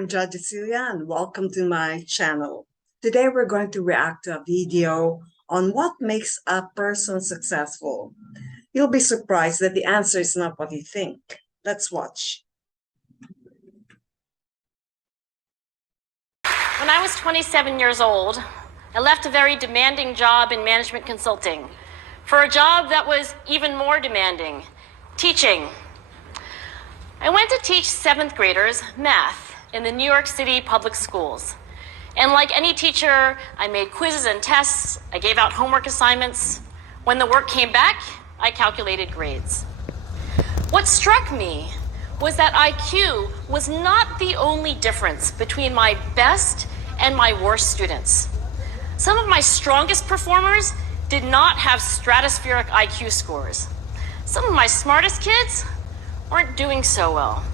I'm Jojisilia and welcome to my channel. Today we're going to react to a video on what makes a person successful. You'll be surprised that the answer is not what you think. Let's watch. When I was 27 years old, I left a very demanding job in management consulting for a job that was even more demanding, teaching. I went to teach 7th graders math in the New York City public schools. And like any teacher, I made quizzes and tests, I gave out homework assignments. When the work came back, I calculated grades. What struck me was that IQ was not the only difference between my best and my worst students. Some of my strongest performers did not have stratospheric IQ scores. Some of my smartest kids weren't doing so well.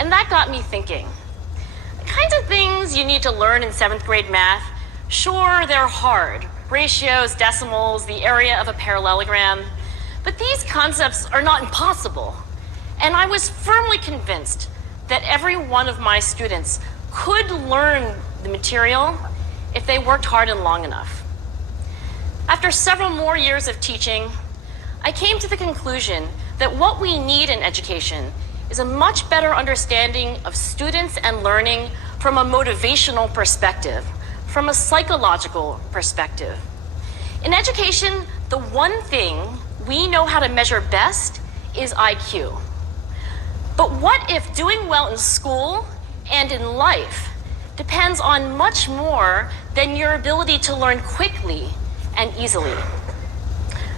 And that got me thinking. The kinds of things you need to learn in 7th grade math, sure, they're hard. Ratios, decimals, the area of a parallelogram. But these concepts are not impossible. And I was firmly convinced that every one of my students could learn the material if they worked hard and long enough. After several more years of teaching, I came to the conclusion that what we need in education is a much better understanding of students and learning from a motivational perspective, from a psychological perspective. In education, the one thing we know how to measure best is IQ. But what if doing well in school and in life depends on much more than your ability to learn quickly and easily?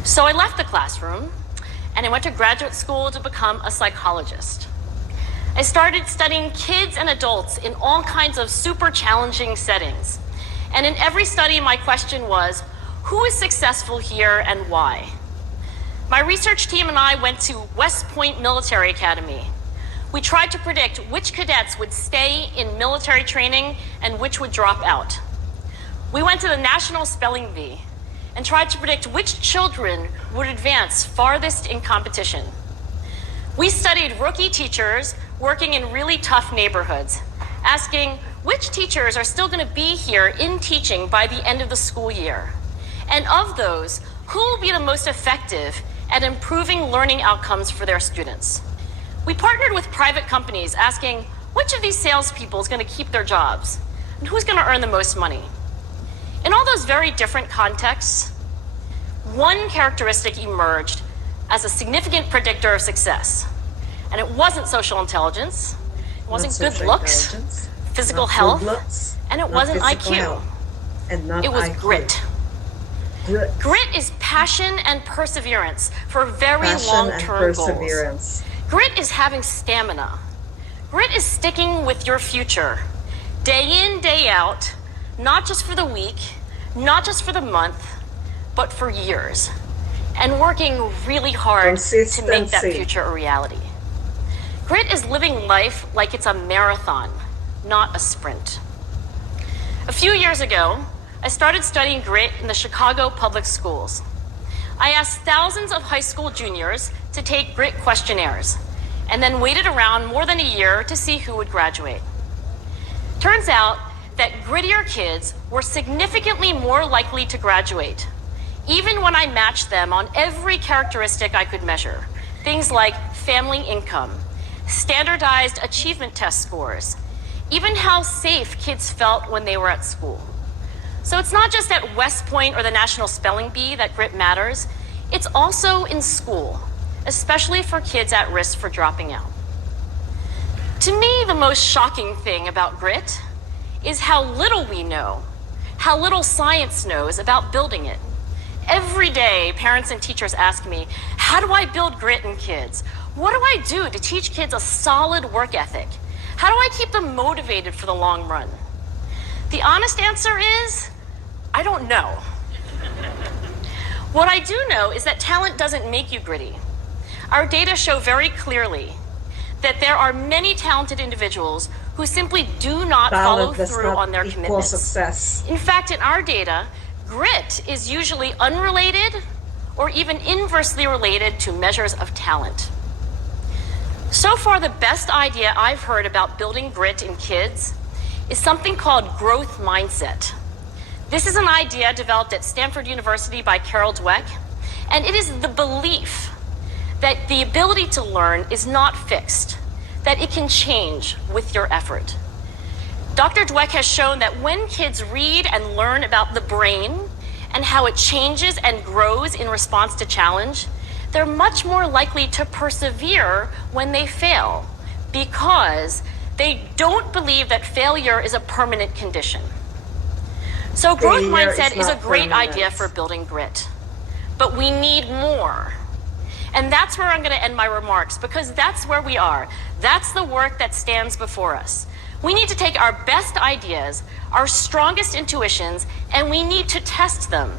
So I left the classroom and I went to graduate school to become a psychologist. I started studying kids and adults in all kinds of super challenging settings. And in every study, my question was, who is successful here and why? My research team and I went to West Point Military Academy. We tried to predict which cadets would stay in military training and which would drop out. We went to the National Spelling Bee and tried to predict which children would advance farthest in competition. We studied rookie teachers working in really tough neighborhoods, asking which teachers are still going to be here in teaching by the end of the school year. And of those, who will be the most effective at improving learning outcomes for their students? We partnered with private companies asking which of these salespeople is going to keep their jobs and who's going to earn the most money. In all those very different contexts, one characteristic emerged as a significant predictor of success. And it wasn't social intelligence, it wasn't good looks, physical health, and it wasn't IQ. It was grit. Grit is passion and perseverance for very long-term goals. Grit is having stamina. Grit is sticking with your future, day in, day out, not just for the week, not just for the month, but for years, and working really hard to make that future a reality. Grit is living life like it's a marathon, not a sprint. A few years ago, I started studying grit in the Chicago public schools. I asked thousands of high school juniors to take grit questionnaires, and then waited around more than a year to see who would graduate. Turns out that grittier kids were significantly more likely to graduate, even when I matched them on every characteristic I could measure. Things like family income, standardized achievement test scores, even how safe kids felt when they were at school. So it's not just at West Point or the National Spelling Bee that grit matters, it's also in school, especially for kids at risk for dropping out. To me, the most shocking thing about grit is how little we know, how little science knows about building it. Every day, parents and teachers ask me, how do I build grit in kids? What do I do to teach kids a solid work ethic? How do I keep them motivated for the long run? The honest answer is, I don't know. What I do know is that talent doesn't make you gritty. Our data show very clearly that there are many talented individuals who simply do not follow through on their commitments. Success. In fact, in our data, grit is usually unrelated or even inversely related to measures of talent. So far, the best idea I've heard about building grit in kids is something called growth mindset. This is an idea developed at Stanford University by Carol Dweck, and it is the belief that the ability to learn is not fixed, that it can change with your effort. Dr. Dweck has shown that when kids read and learn about the brain and how it changes and grows in response to challenge, they're much more likely to persevere when they fail because they don't believe that failure is a permanent condition. So growth mindset is a great idea for building grit, but we need more. And that's where I'm going to end my remarks, because that's where we are. That's the work that stands before us. We need to take our best ideas, our strongest intuitions, and we need to test them.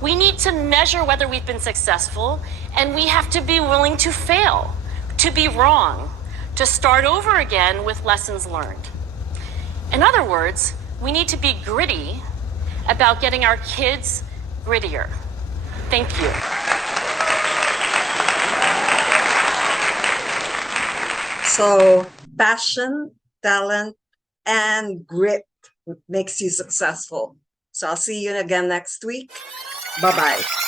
We need to measure whether we've been successful, and we have to be willing to fail, to be wrong, to start over again with lessons learned. In other words, we need to be gritty about getting our kids grittier. Thank you. So passion, talent, and grit makes you successful. So I'll see you again next week. Bye-bye.